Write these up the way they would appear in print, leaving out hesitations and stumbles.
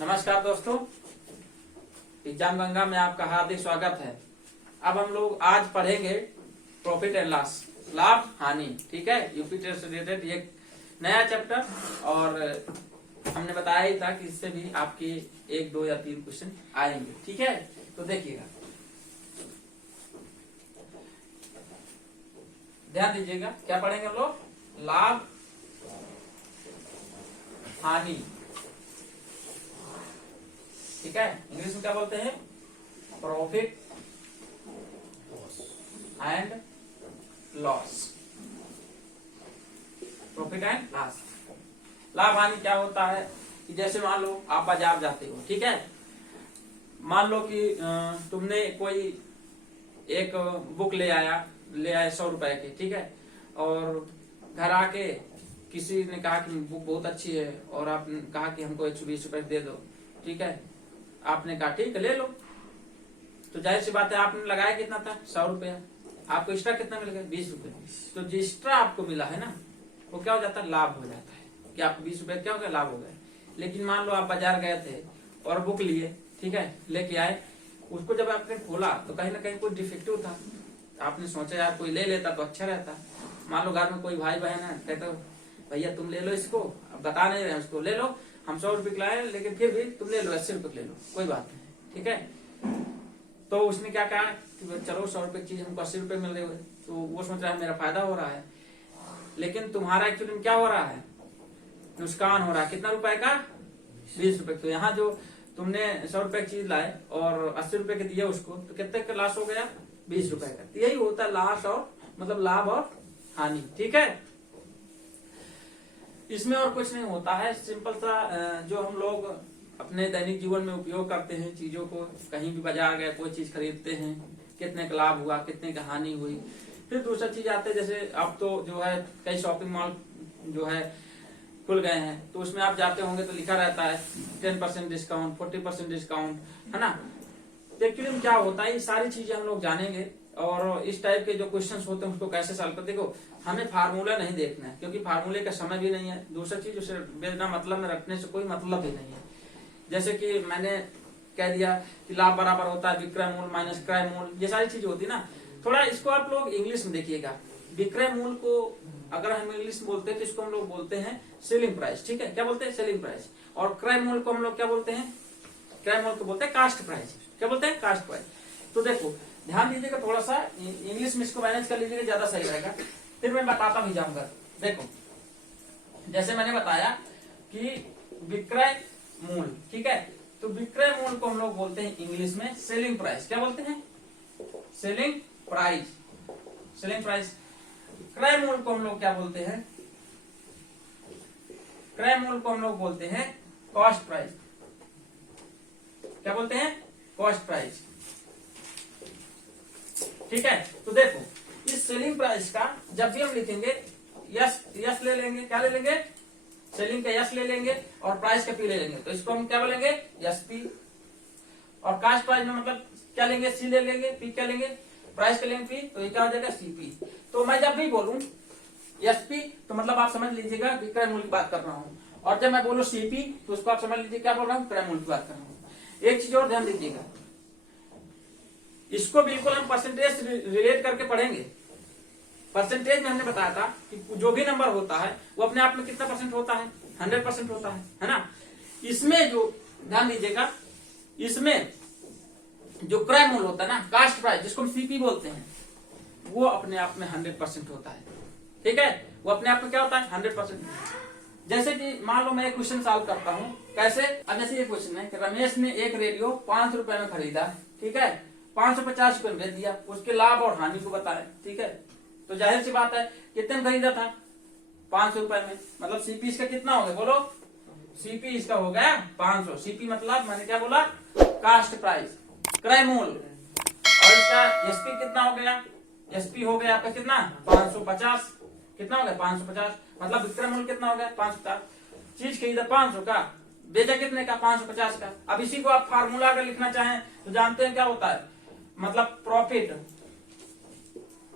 नमस्कार दोस्तों, एग्जाम गंगा में आपका हार्दिक स्वागत है। अब हम लोग आज पढ़ेंगे प्रॉफिट एंड लॉस, लाभ हानि। ठीक है, यूपी टेस्ट से रिलेटेड ये नया चैप्टर, और हमने बताया ही था कि इससे भी आपके 1, 2 या 3 क्वेश्चन आएंगे। ठीक है, तो देखिएगा, ध्यान दीजिएगा। क्या पढ़ेंगे हम लोग? लाभ हानि। ठीक है, इंग्लिश में क्या बोलते हैं? Profit and loss. Profit and loss. लाभ हानि क्या होता है कि जैसे मान लो आप बाजार जाते हो, ठीक है, मान लो कि तुमने कोई एक बुक ले आए 100 रुपए की, ठीक है, और घर आके किसी ने कहा कि बुक बहुत अच्छी है, और आपने कहा कि हमको 120 रुपए दे दो। ठीक है, आपने कहा ठीक है ले लो, तो जाहिर सी बात है आपने लगाया कितना था? 100 रुपया। आपको एक्स्ट्रा कितना मिल गया? 20 रुपए। तो जो एक्स्ट्रा आपको मिला है ना, वो क्या हो जाता है? लाभ हो जाता है कि आपको 20 रुपए क्या हो गया? लाभ हो गया। लेकिन मान लो आप बाजार गए थे और बुक लिए, ठीक है, लेके आए, उसको जब आपने खोला तो कहीं ना कहीं कोई डिफेक्टिव था। आपने सोचा यार कोई ले लेता तो अच्छा रहता। मान लो घर में कोई भाई बहन है, कहते भैया तुम ले लो इसको, अब बता नहीं रहे उसको, ले लो, हम 100 रुपए लाए, लेकिन फिर भी तुम ले लो, 80 रुपए ले लो, कोई बात नहीं। ठीक है, तो उसने क्या कहा कि चलो 100 रुपए की चीज हमको 80 रुपए मिल गई, तो वो सोच रहा है मेरा फायदा हो रहा है, लेकिन तुम्हारा एक्चुअली में क्या हो रहा है? नुकसान हो रहा है। कितना रुपए का? 20 रुपए। तो यहाँ जो तुमने 100 रुपए की चीज लाए और 80 रुपए के दिए उसको, तो कितने का लॉस हो गया? 20 रुपए का। तो यही होता है लॉस, और मतलब लाभ और हानि। ठीक है, इसमें और कुछ नहीं होता है। सिंपल सा जो हम लोग अपने दैनिक जीवन में उपयोग करते हैं चीजों को, कहीं भी बाजार गए कोई चीज खरीदते हैं, कितने का लाभ हुआ, कितने का हानि हुई। फिर दूसरा चीज आते हैं, जैसे अब तो जो है कई शॉपिंग मॉल जो है खुल गए हैं, तो उसमें आप जाते होंगे तो लिखा रहता है 10% डिस्काउंट, 40% डिस्काउंट, है ना। तो एक्चुअली में क्या होता है, ये सारी चीजें हम लोग जानेंगे, और इस टाइप के जो क्वेश्चंस होते हैं उसको कैसे सॉल्व करते। देखो, हमें फार्मूला नहीं देखना है, क्योंकि फार्मूले का समय भी नहीं है। दूसरा चीज, उसे बिना मतलब में रखने से कोई मतलब ही नहीं है। जैसे कि मैंने कह दिया कि लाभ बराबर होता है विक्रय मूल्य माइनस क्रय मूल्य, ये सारी चीज होती है ना। थोड़ा इसको आप लोग इंग्लिश में देखिएगा। विक्रय मूल्य को अगर हम इंग्लिश में बोलते हैं तो इसको हम लोग बोलते हैं सेलिंग प्राइस। ठीक है, क्या बोलते हैं? Selling price. और क्रय मूल्य को हम लोग क्या बोलते हैं? क्रय मूल्य को बोलते हैं कास्ट प्राइस। क्या बोलते हैं? Cost price. तो देखो, ध्यान दीजिएगा, थोड़ा सा इंग्लिश में इसको मैनेज कर लीजिएगा, ज्यादा सही रहेगा। फिर मैं बताता भी जाऊंगा। देखो, जैसे मैंने बताया कि विक्रय मूल्य, ठीक है, तो विक्रय मूल्य को हम लोग बोलते हैं इंग्लिश में सेलिंग प्राइस। क्या बोलते हैं? Selling price. Selling price. क्रय मूल्य को हम लोग क्या बोलते हैं? क्रय मूल्य को हम लोग बोलते हैं कॉस्ट प्राइस। क्या बोलते हैं? Cost price. ठीक है, तो देखो, इस सेलिंग प्राइस का जब भी हम लिखेंगे, यस ले लेंगे। क्या ले लेंगे? सेलिंग का यस ले लेंगे, और प्राइस का पी ले लेंगे, तो इसको हम क्या बोलेंगे? Yes P. और कास्ट प्राइस में मतलब क्या लेंगे? सी ले लेंगे, पी क्या लेंगे? प्राइस का लेंगे पी, तो ये क्या हो जाएगा? सीपी। तो मैं जब भी बोलूं यस पी, तो मतलब आप समझ लीजिएगा विक्रय मूल्य की बात कर रहा हूं, और जब मैं बोलूं सीपी, तो उसको आप समझ लीजिए क्या बोल रहा हूं? क्रय मूल्य की बात कर रहा हूं। एक चीज और ध्यान दीजिएगा, इसको बिल्कुल हम परसेंटेज रिलेट करके पढ़ेंगे। परसेंटेज में हमने बताया था कि जो भी नंबर होता है वो अपने आप में कितना परसेंट होता है? 100% होता है ना। इसमें जो ध्यान दीजिएगा, इसमें जो क्रय मूल्य होता है ना, कास्ट प्राइस, जिसको हम सीपी बोलते हैं, वो अपने आप में 100% होता है। ठीक है, वो अपने आप में क्या होता है? 100%। जैसे कि मान लो मैं एक क्वेश्चन सॉल्व करता हूं, कैसे? अब जैसे ये क्वेश्चन है कि रमेश ने एक रेडियो 5 रुपए में खरीदा, ठीक है, 550 रुपए में बेच दिया, उसके लाभ और हानि को बताएं। ठीक है, तो जाहिर सी बात है कितने में खरीदा था? 500 रुपए में। मतलब सीपी इसका कितना हो गया? बोलो, सीपी इसका हो गया 500। सीपी मतलब मैंने क्या बोला? कास्ट प्राइस, क्रय मूल्य। और इसका एसपी कितना हो गया? एसपी हो गया आपका कितना? 550। कितना हो गया? 550। मतलब विक्रय मूल्य कितना हो गया? 550। चीज खरीदा 500 का, बेचा कितने का? 550 का। अब इसी को आप फार्मूला अगर लिखना चाहें तो जानते हैं क्या होता है? मतलब प्रॉफिट,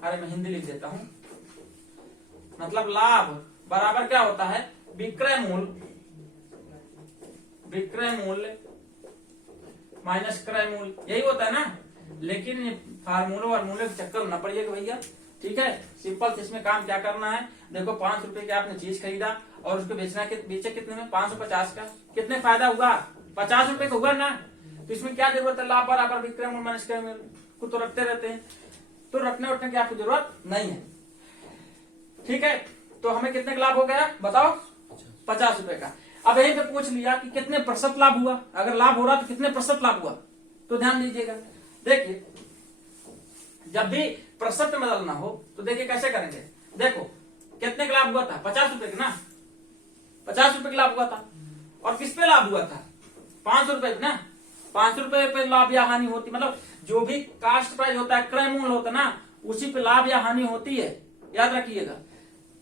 अरे मैं हिंदी लिख देता हूं, मतलब लाभ बराबर क्या होता है? विक्रय मूल्य विक्रय मूल्य माइनस क्रय मूल्य, यही होता है ना। लेकिन फार्मूलों वार्मूले के चक्कर ना पड़िएगा भैया, ठीक है। सिंपल इसमें काम क्या करना है, देखो 5 रुपए की आपने चीज खरीदा और उसको बेचना बेचे कितने में, 550 का, कितने फायदा हुआ, 50 रुपए का हुआ ना। तो इसमें क्या जरूरत है, लाभ बराबर विक्रय मूल्य माइनस क्रय मूल्य को तो रखते रहते हैं, तो रखने उठने की आपको जरूरत नहीं है, ठीक है। तो हमें कितने का लाभ हो गया बताओ, 50 रुपए का। अब यहीं पे पूछ लिया कि कितने प्रतिशत लाभ हुआ, अगर लाभ हो रहा तो कितने प्रतिशत लाभ हुआ, तो ध्यान दीजिएगा। देखिए जब भी प्रतिशत में बदलना हो तो देखिए कैसे करेंगे, देखो कितने का लाभ हुआ था, 50 रुपए का ना, 50 रुपए का लाभ हुआ था। और किस पे लाभ हुआ था, 500 रुपए ना, 500 रुपए पे लाभ या हानि होती, मतलब जो भी कास्ट प्राइस होता है, क्रय मूल्य होता है ना, उसी पे लाभ या हानि होती है, याद रखिएगा।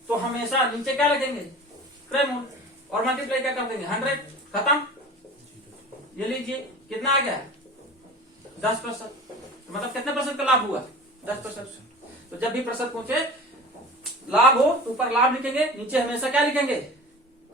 तो हमेशा नीचे क्या लगेंगे, क्रय मूल्य, और मल्टीप्लाई क्या कर देंगे, 100, खत्म। ये लीजिए कितना आ गया, 10%। तो मतलब कितने प्रतिशत का लाभ हुआ, 10%। तो जब भी प्रतिशत पूछे लाभ हो तो ऊपर लाभ लिखेंगे, नीचे हमेशा क्या लिखेंगे,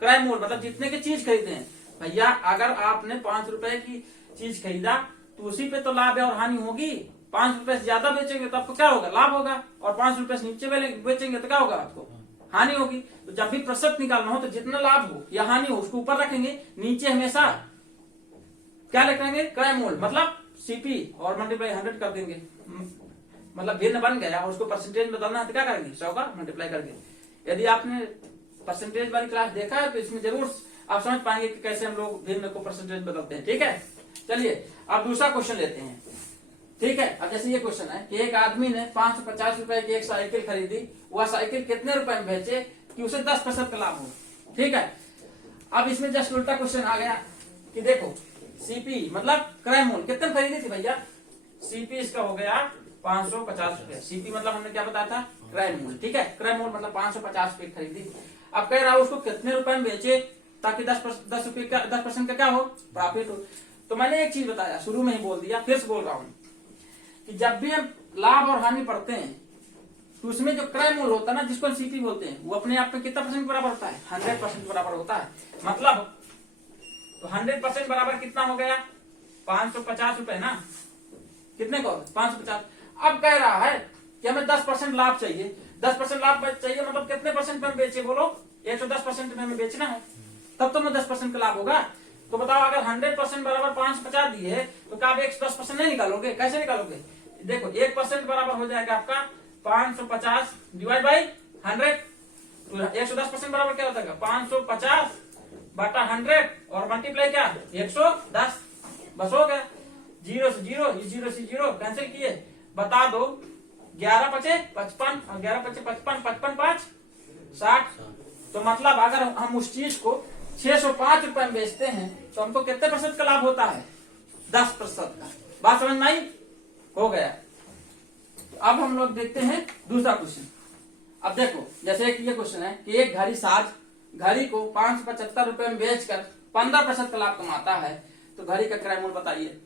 क्रय मूल्य, मतलब जितने की चीज खरीदे हैं। भैया अगर आपने 5 रुपए की चीज खरीदा तो उसी पे तो लाभ और हानि होगी, 5 रुपए से ज्यादा बेचेंगे तो आपको क्या होगा, लाभ होगा, और 5 रुपए से नीचे बेचेंगे तो क्या होगा, आपको हानि होगी। तो जब भी प्रतिशत निकालना हो तो जितना लाभ हो या हानि हो उसको ऊपर रखेंगे, नीचे हमेशा क्या लिखेंगे, क्रय मूल्य, मतलब सीपी, और मल्टीप्लाई 100 कर देंगे, मतलब भिन्न बन गया और उसको परसेंटेज में बदलना है तो क्या करेंगे, 100 का मल्टीप्लाई करके। यदि आपने परसेंटेज वाली क्लास देखा है तो इसमें जरूर आप समझ पाएंगे कि कैसे हम लोग भिन्न को परसेंटेज बदलते हैं, ठीक है। चलिए अब दूसरा क्वेश्चन लेते हैं, ठीक है। अब जैसे ये क्वेश्चन है कि एक आदमी ने 550 रुपए की एक साइकिल खरीदी, वह साइकिल कितने रुपए में बेचे कि उसे 10% का लाभ हो, ठीक है। अब इसमें जस्ट उल्टा क्वेश्चन आ गया कि देखो सीपी मतलब क्रय मूल्य कितने खरीदी थी भैया, सीपी इसका हो गया 550 रुपए, सीपी मतलब हमने क्या बताया था, क्रय मूल्य, ठीक है। क्रय मूल्य मतलब 550 रुपए खरीदी। अब कह रहा है उसको कितने रुपए में बेचे ताकि 10% का क्या हो, प्रॉफिट हो। तो मैंने एक चीज बताया, शुरू में ही बोल दिया, फिर से बोल रहा हूँ कि जब भी हम लाभ और हानि पढ़ते हैं तो उसमें जो क्रय मूल्य होता है ना, जिसको सीपी बोलते हैं, वो अपने आप में कितना परसेंट बराबर होता है, 100% बराबर होता है। मतलब तो 100% बराबर कितना हो गया, 550 रुपए ना, कितने को, 550। अब कह रहा है कि हमें 10% लाभ चाहिए, 10% लाभ चाहिए, मतलब कितने परसेंट में बेचे, बोलो 110% में हमें बेचना है, तब तो मैं 10% का लाभ होगा। तो बताओ अगर 100% बराबर 550 दिए तो क्या आप 110% नहीं निकालोगे, कैसे निकालोगे, देखो 1% बराबर हो जाएगा आपका 550 डिवाइड बाई 100, तो 110% बराबर क्या होता है, 550 बटा 100 और मल्टीप्लाई क्या 110, बस हो गया। 0 से 0, ये 0 से 0 कैंसिल किए, बता दो 11 पचे 55 और 11 पचे 55, 55 5 60। तो मतलब अगर हम उस चीज को 605 रुपए में बेचते हैं तो हमको कितने प्रतिशत का लाभ होता है, 10% का। बात समझ में आई, हो गया। अब हम लोग देखते हैं दूसरा क्वेश्चन। अब देखो जैसे एक ये क्वेश्चन है कि एक घड़ी साज घड़ी को 575 रुपए में बेचकर 15% का लाभ कमाता है, तो घड़ी का क्रय मूल्य बताइए।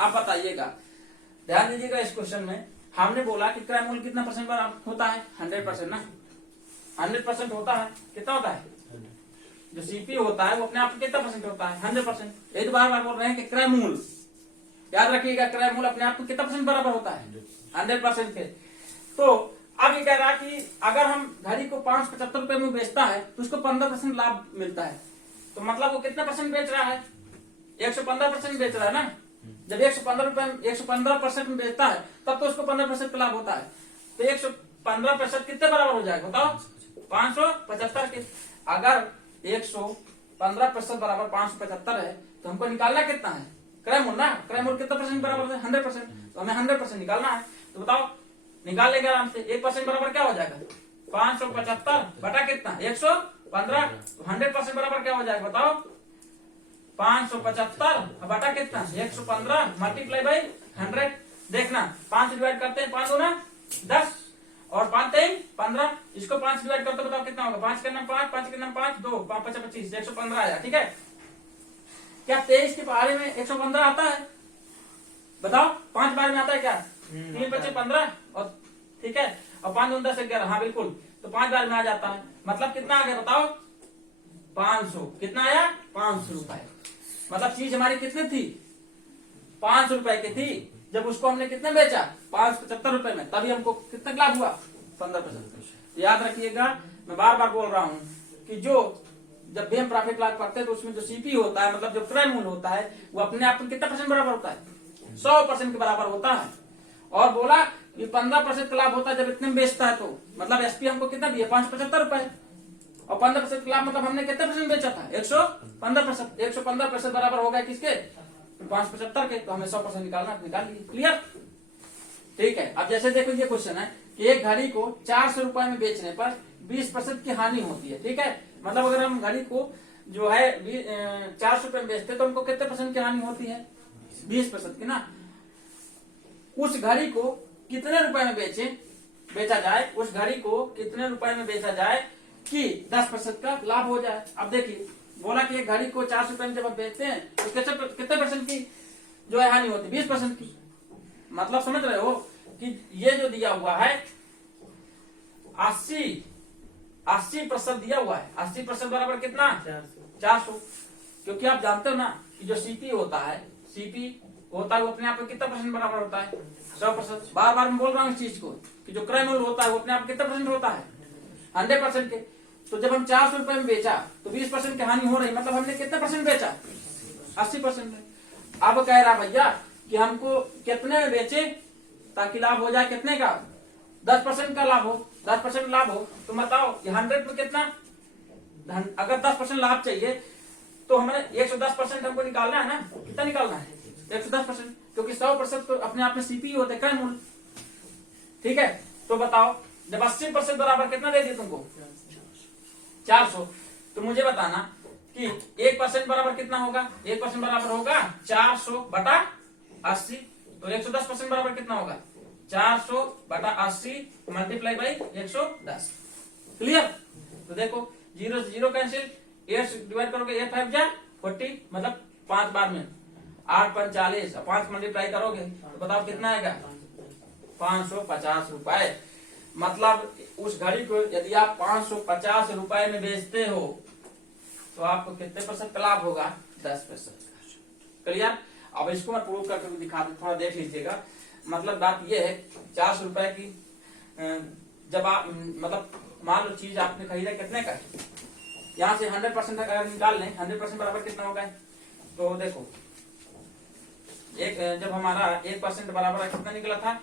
आप बताइएगा, ध्यान दीजिएगा इस क्वेश्चन में हमने बोला कि क्रय मूल्य कितना परसेंट बराबर होता है, 100% ना, 100% होता है, कितना होता है, जो सीपी होता है वो अपने आप कितना परसेंट होता है, 100%। ये तो बार बार बोल रहे हैं कि क्रय मूल्य, याद रखिएगा क्रय मूल्य अपने आप को कितना परसेंट बराबर होता है, 100% के। तो अब ये कह रहा कि अगर हम घड़ी को 575 रुपए में बेचता है तो उसको 15% लाभ मिलता है, तो मतलब वो कितना परसेंट बेच रहा है, 115% बेच रहा है ना। जब 115% में बेचता है तब तो उसको 15% का लाभ होता है, तो 115% कितने बराबर हो जाएगा बताओ, 575 के। अगर 115% बराबर 575 है तो हमको निकालना कितना है, क्रय मूल्य ना, क्रय मूल्य कितना परसेंट बराबर है, 100%, तो हमें 100% निकालना है। तो बताओ निकाल लेंगे आराम से, 1% बराबर क्या हो जाएगा, 575 बटा कितना 115, तो 100% बराबर क्या हो जाएगा बताओ, 575 बटा कितना 115 मल्टीप्लाई बाई 100। देखना 5 डिवाइड करते हैं, 5 गुना 10 और 5 3 15, इसको 5 डिवाइड करते बताओ कितना होगा, 5 के नाम 5, 5 के नाम 5, 2 5 5 25, 115 आया, ठीक है। क्या 23 के पहाड़े में 115 आता है, बताओ 5 बार में आता है क्या, 3 बचे 15 और ठीक है, और 5 10 11, हाँ बिल्कुल, तो 5 बार में आ जाता है। मतलब कितना आ गया बताओ, 500, कितना आया 500 रुपए, मतलब चीज हमारी कितनी थी, 5 रुपए की थी, जब उसको हमने कितने बेचा, 575 रुपए में, तभी हमको कितना लाभ हुआ, 15%। याद रखिएगा, मैं बार बार बोल रहा हूँ कि जो जब भी हम प्रॉफिट लॉस करते हैं तो उसमें जो सीपी होता है, मतलब जो क्रय मूल्य होता है, वो अपने आप में कितना परसेंट बराबर होता है, 100% के बराबर होता है। और बोला कि 15% का लाभ होता है जब इतने में बेचता है, तो मतलब एसपी हमको कितना दिया, 575 रुपए, और 15% का लाभ मतलब हमने कितने परसेंट बेचा था, 115%। 115% बराबर हो गया किसके, 575 के, तो हमें 100% निकालना, निकाल लिए। क्लियर, ठीक है। अब जैसे देखो ये क्वेश्चन है कि एक घड़ी को 400 रुपए में बेचने पर 20% की हानि होती है, ठीक है। मतलब अगर हम घड़ी को जो है 400 रुपए में बेचते तो हमको कितने परसेंट की हानि होती है, 20% की ना। उस घड़ी को कितने रुपए में बेचा जाए, उस घड़ी को कितने रुपए में बेचा जाए कि 10% का लाभ हो जाए। अब देखिए, बोला कि एक घड़ी को 400 रुपए में जब हम बेचते हैं तो कितने परसेंट की जो है हानि होती है, 20% की। मतलब समझ रहे हो कि ये जो दिया हुआ है 80% दिया हुआ है, 80% बराबर कितना, 400। क्योंकि आप जानते हो ना कि जो सीपी होता है, वो अपने आप में कितना परसेंट बराबर होता है, 100%। बार बार मैं बोल रहा हूँ इस चीज को कि जो क्रय मूल्य होता है वो अपने आप कितना परसेंट होता है, 100% के। तो जब हम 400 रुपए में बेचा तो 20% की हानि हो रही, मतलब हमने कितना परसेंट बेचा, 80% में। अब कह रहा भैया कि हमको कितने में बेचे ताकि लाभ हो जाए कितने का, 10% का लाभ हो, 10% लाभ हो। तो बताओ ये 100 में कितना, अगर 10% लाभ चाहिए तो हमें 110% हमको निकालना है ना, कितना निकालना है, 110%, क्योंकि 100% तो अपने आप में सीपी होते क्रय मूल्य, ठीक है। तो बताओ जब 80% बराबर कितना दे दिए तुमको, 400, तो मुझे बताना कि 1% बराबर कितना होगा, 1% बराबर होगा 400 बटा 80, तो 110% बराबर कितना होगा, 400 बटा 80 मल्टीप्लाई बाई 110। क्लियर। तो देखो 0 से 0 कैंसिल, 8 से डिवाइड करोगे 8 5 जा 40, मतलब 5 बार में 8 5 40, 5 मल्टीप्लाई करोगे तो बताओ कितना आएगा, 550 रुपए। मतलब उस घड़ी को यदि आप 550 रुपए में बेचते हो तो आपको कितने परसेंट का लाभ होगा, 10%। क्लियर। अब इसको मैं प्रूव करके दिखा दूं, थोड़ा देख लीजिएगा। मतलब बात यह है 400 रुपए की, जब आप मतलब मान लो चीज आपने खरीदा कितने का, यहाँ से 100% अगर निकाल लें, 100% बराबर कितना होगा, तो देखो एक जब हमारा 1% बराबर कितना निकला था,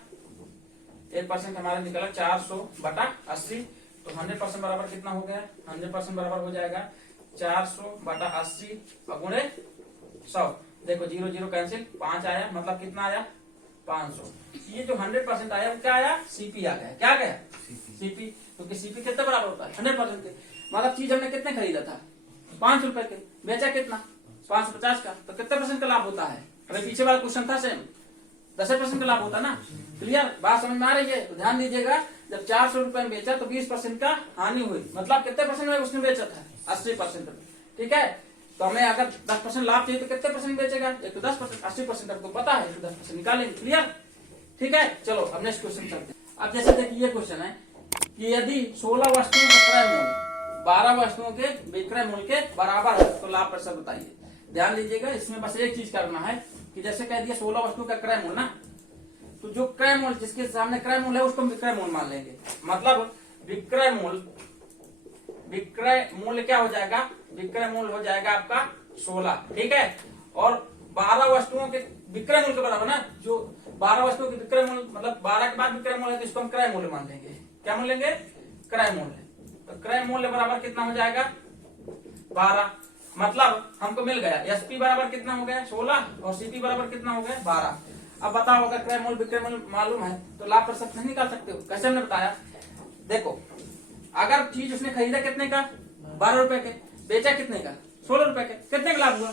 1% हमारा निकला 400 बटा 80, तो 100% बराबर कितना हो गया, 100% बराबर हो जाएगा 400 बटा 80 गुणे 100। देखो 0 0 कैंसिल, 5 आया, मतलब कितना आया, 500। ये जो 100% आया वो क्या आया, सीपी आ गया। क्या गया, सीपी। क्योंकि सीपी कितने बराबर होता है, 100% के। मतलब चीज हमने कितने खरीदा था, 5 रुपए के, बेचा कितना, 550 का, तो कितने परसेंट का लाभ होता है। अरे पीछे वाला क्वेश्चन था सेम, 10% का लाभ होता ना। क्लियर, बात समझ में आ रही है। तो ध्यान दीजिएगा, जब 400 रुपए में बेचा तो 20% का हानि हुई, मतलब कितने परसेंट में उसने बेचा था, 80%। ठीक है, तो हमें अगर 10% लाभ चाहिए तो कितने परसेंट बेचेगा, एक तो 10%, 80% आपको पता है, तो 10% निकालेंगे। क्लियर, ठीक है। चलो अब नेक्स्ट क्वेश्चन चलते हैं। अब जैसे देखिए ये क्वेश्चन है कि यदि 16 वस्तुओं का क्रय मूल्य 12 वस्तुओं के विक्रय मूल्य के बराबर है तो लाभ प्रतिशत बताइए। ध्यान दीजिएगा, इसमें बस एक चीज करना है कि जैसे कह दिया 16 वस्तुओं का क्रय मूल्य ना, तो जो क्रय मूल्य जिसके सामने क्रय मूल्य है उसको विक्रय मूल्य मान लेंगे। मतलब विक्रय मूल्य क्या हो जाएगा, विक्रय मूल्य हो जाएगा आपका 16, ठीक है। और 12 वस्तुओं के विक्रय मूल्य के बराबर ना, जो 12 वस्तुओं के विक्रय मूल्य मतलब 12 के बाद विक्रय मूल्य है तो इसको हम क्रय मूल्य मान लेंगे। क्या मान लेंगे, क्रय मूल्य। तो क्रय मूल्य बराबर कितना हो जाएगा, 12। मतलब हमको मिल गया एसपी बराबर कितना हो गया, 16, और सीपी बराबर कितना हो गया, 12। अब बताओ अगर क्रय मूल्य विक्रय मूल्य मालूम है तो लाभ प्रतिशत नहीं निकाल सकते हो। कैसे हमने बताया, देखो अगर चीज उसने खरीदा कितने का, 12 रुपए के, बेचा कितने का, 16 रुपए के, कितने का लाभ हुआ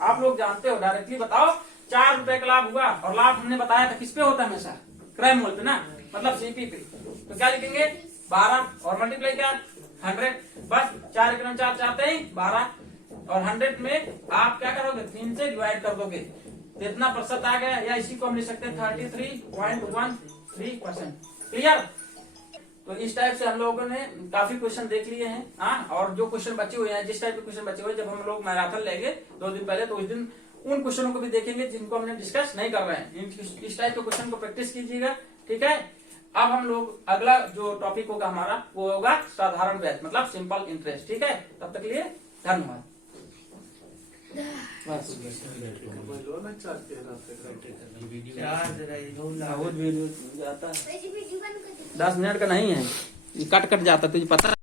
आप लोग जानते हो, डायरेक्टली बताओ। 4 रुपए का लाभ हुआ, और लाभ हमने बताया था किस पे होता है हमेशा, क्रय मूल्य पे ना, मतलब सीपी पे। तो क्या लिखेंगे, 12 और मल्टीप्लाई क्या, 100। बस 4 क्रम 4 चाहते ही 12, और 100 में आप क्या करोगे, 3 से डिवाइड कर दोगे, तो इतना प्रतिशत आ गया, या इसी को हम लिख सकते हैं 33.13%। क्लियर। तो इस टाइप से हम लोगों ने काफी क्वेश्चन देख लिए हैं। हाँ, और जो क्वेश्चन बचे हुए हैं, जिस टाइप के क्वेश्चन बचे हुए हैं, जब हम लोग मैराथन लेंगे 2 दिन पहले, तो उस दिन उन क्वेश्चनों को भी देखेंगे जिनको हमने डिस्कस नहीं कर रहे हैं। इस टाइप के क्वेश्चन को प्रैक्टिस कीजिएगा, ठीक है। अब हम लोग अगला जो टॉपिक होगा हमारा वो होगा साधारण ब्याज, मतलब सिंपल इंटरेस्ट, ठीक है। तब तक के लिए धन्यवाद। बस बहुत वीडियो जाता है, 10 मिनट का नहीं है, कट जाता, तुझे पता है।